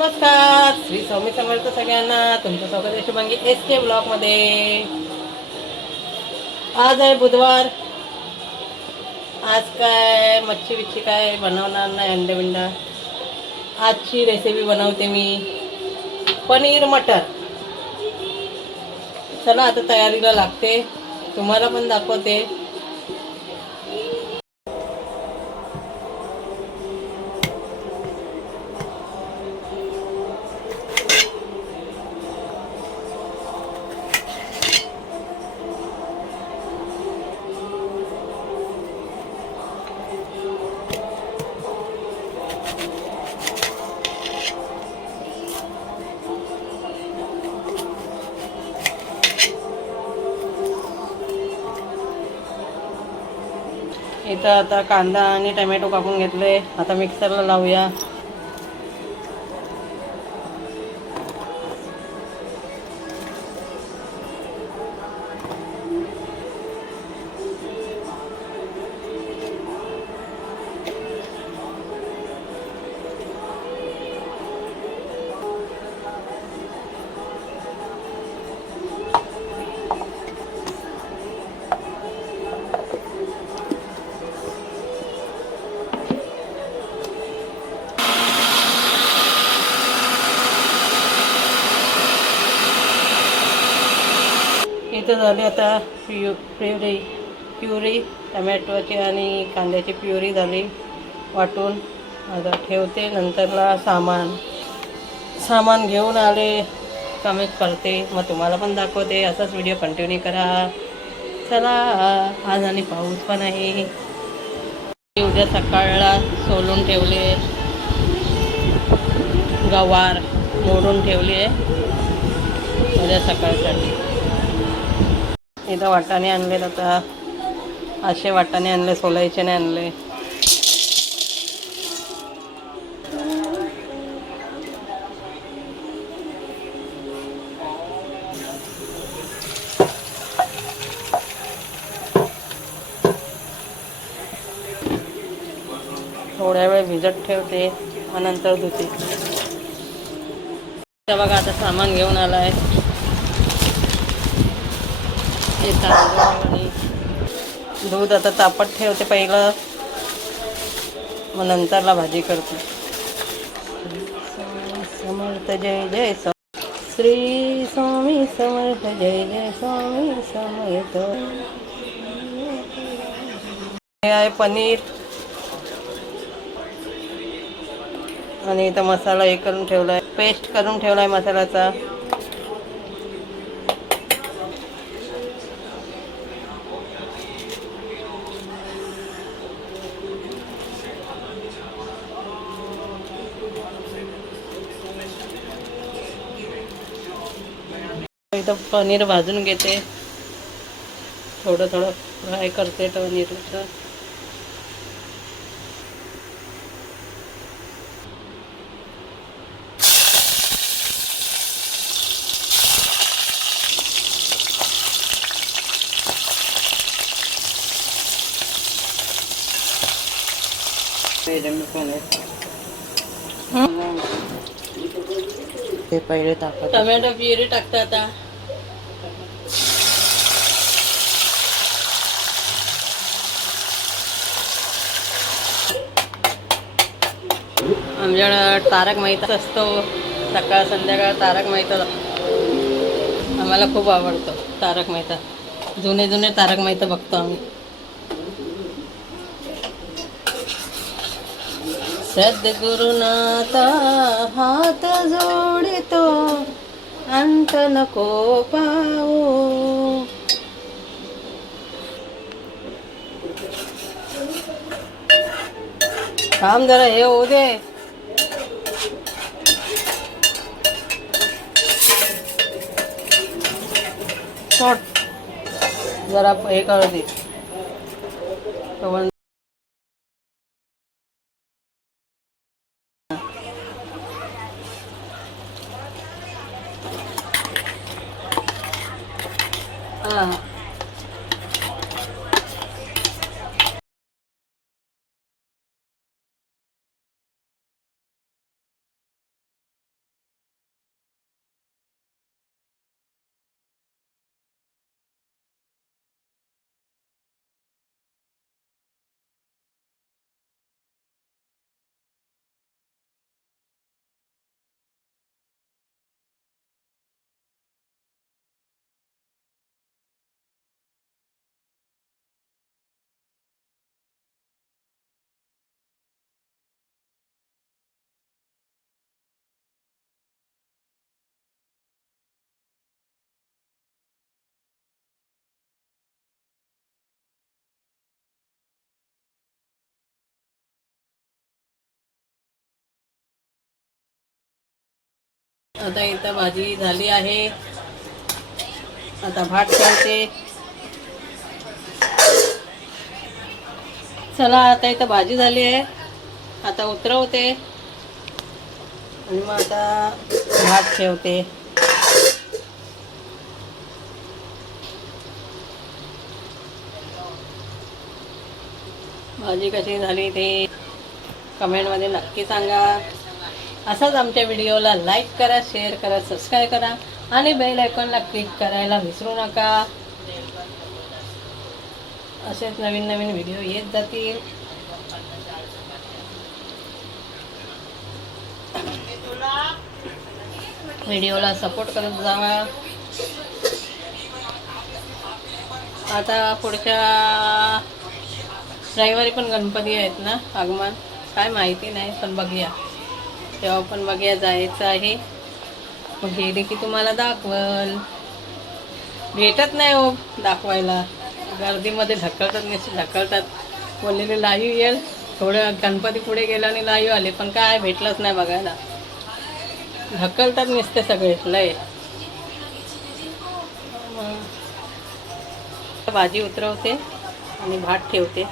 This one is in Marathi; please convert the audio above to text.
नमस्कार, श्री स्वामी समर्थ सगळ्यांना. तुमचं स्वागत आहे शुभांगी SK ब्लॉगमध्ये. आज आहे बुधवार. आज काय मच्छी बिच्छी काय बनवणार नाही, अंडे बिंडा. आजची रेसिपी बनवते मी पनीर मटर. चला आता तयारीला लागते, तुम्हाला पण दाखवते. इथं आता कांदा आणि टमॅटो कापून घेतले. आता मिक्सरला लावूया. इथं झाली आता प्युरी टमॅटोची आणि कांद्याची प्युरी झाली वाटून. आता ठेवते. नंतरला सामान घेऊन आले कमी करते, मग तुम्हाला पण दाखवते. असाच व्हिडिओ कंटिन्यू करा. चला. आज आणि पाऊस पण आहे. उद्या सकाळला सोलून ठेवले, गवार मोडून ठेवली आहे उद्या सकाळसाठी. इथं वाटाणे आणले. आता असे वाटाणे आणले, सोलायचे नाही आणले. थोड्या वेळ भिजत ठेवते, मग नंतर धुते. तर बघा आता सामान घेऊन आलाय. हे तांदूळ आणि दूध आता तापत ठेवते पहिलं, मग नंतरला भाजी करते. समर्थ जय जय श्री स्वामी समर्थ जय जय स्वामी समर्थ. हे आहे पनीर आणि इथं मसाला हे करून ठेवलाय, पेस्ट करून ठेवलाय मसाल्याचा. इथं पनीर भाजून घेते, थोडं फ्राय करते पनीरचं. ते पहिले टाकतात, टमॅटो प्युरी टाकतात. आता आमच्याकडं तारक मेहता असतो, सकाळ संध्याकाळ तारक मेहता. आम्हाला खूप आवडतो तारक मेहता. जुने तारक मेहता बघतो आम्ही. सद्गुरुनाथा हात जोडितो, अंत नको पाहू. थांब जरा, हे होऊ दे. जरा हे करू दे. हां. आता इथं भाजी झाली आहे. आता भात ठेवते. चला आता इथं भाजी झाली आहे. आता उतरवते आणि मग आता भात ठेवते. भाजी कशी झाली ते कमेंटमध्ये नक्की सांगा. असंच आमच्या व्हिडिओला लाईक करा, शेअर करा, सबस्क्राईब करा आणि बेल आयकॉनला क्लिक करायला विसरू नका. असेच नवीन नवीन व्हिडिओ येत जातील. व्हिडिओला सपोर्ट करत जावा. आता पुढच्या रविवारी पण गणपती आहेत ना, आगमन काय माहिती नाही, पण बघूया तेव्हा पण बघूया जायचं आहे. मग गेले की तुम्हाला दाखवल. भेटत नाही हो दाखवायला, गर्दीमध्ये ढकलतात, नुसते ढकलतात. बोललेले लाईव्ह येईल, थोडं गणपती पुढे गेला आणि लाईव्ह आले, पण काय भेटलंच नाही बघायला. ढकलतात नुसते सगळे लय. भाजी उतरवते आणि भात ठेवते.